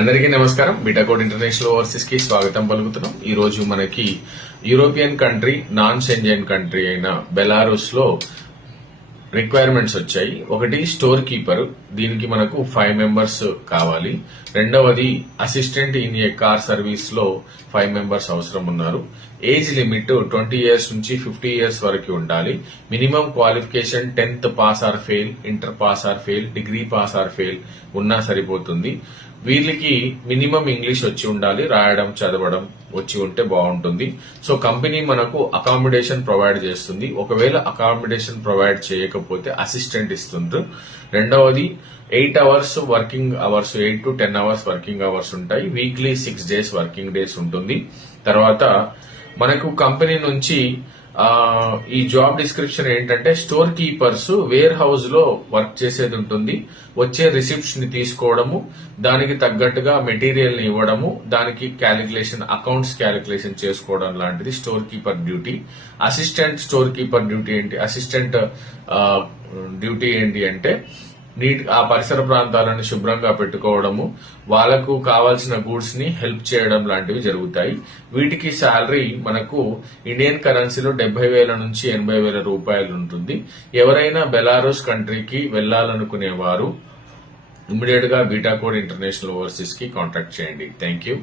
అందరికీ నమస్కారం. బీటాకోడ్ international overseas కి స్వాగతం పలుకుతున్నాం. ఈ రోజు మనకి European country, non Schengen country అయిన బెలారస్ లో రిక్వైర్మెంట్స్ వచ్చాయి. ఒకటి స్టోర్ కీపర్, దీనికి మనకు 5 మెంబర్స్ కావాలి. రెండవది assistant in a car service లో 5 మెంబర్స్ అవసరం ఉన్నారు. ఏజ్ లిమిట్ 20 ఇయర్స్ నుంచి 50 ఇయర్స్ వరకు ఉండాలి. Minimum qualification 10th pass or fail, inter pass or fail, degree pass or fail ఉన్నా సరిపోతుంది. వీళ్ళకి మినిమం ఇంగ్లీష్ వచ్చి ఉండాలి, రాయడం చదవడం వచ్చి ఉంటే బాగుంటుంది. సో కంపెనీ మనకు అకామిడేషన్ ప్రొవైడ్ చేస్తుంది. ఒకవేళ అకామిడేషన్ ప్రొవైడ్ చేయకపోతే అసిస్టెంట్ ఇస్తుంది. రెండవది 8 hours working hours, 8 to 10 hours working hours ఉంటాయి. వీక్లీ 6 డేస్ వర్కింగ్ డేస్ ఉంటుంది. తర్వాత మనకు కంపెనీ నుంచి ఈ జాబ్ డిస్క్రిప్షన్ ఏంటంటే, స్టోర్ కీపర్స్ వేర్ హౌస్ లో వర్క్ చేసేది ఉంటుంది. వచ్చే రిసిప్ట్స్ ని తీసుకోవడము, దానికి తగ్గట్టుగా మెటీరియల్ ని ఇవ్వడము, దానికి క్యాలిక్యులేషన్, అకౌంట్స్ క్యాలిక్యులేషన్ చేసుకోవడం లాంటిది store keeper duty. Assistant store keeper duty ఏంటి? అసిస్టెంట్ డ్యూటీ ఏంటి అంటే, ఆ పరిసర ప్రాంతాలను శుభ్రంగా పెట్టుకోవడము, వాళ్లకు కావాల్సిన గూడ్స్ ని హెల్ప్ చేయడం లాంటివి జరుగుతాయి. వీటికి శాలరీ మనకు ఇండియన్ కరెన్సీలో 70,000 నుంచి 80,000 రూపాయలు ఉంటుంది. ఎవరైనా బెలారస్ కంట్రీకి వెళ్లాలనుకునే వారు ఇమ్మీడియట్ గా బీటాకోడ్ ఇంటర్నేషనల్ ఓవర్సీస్ కి కాంటాక్ట్ చేయండి. Thank you.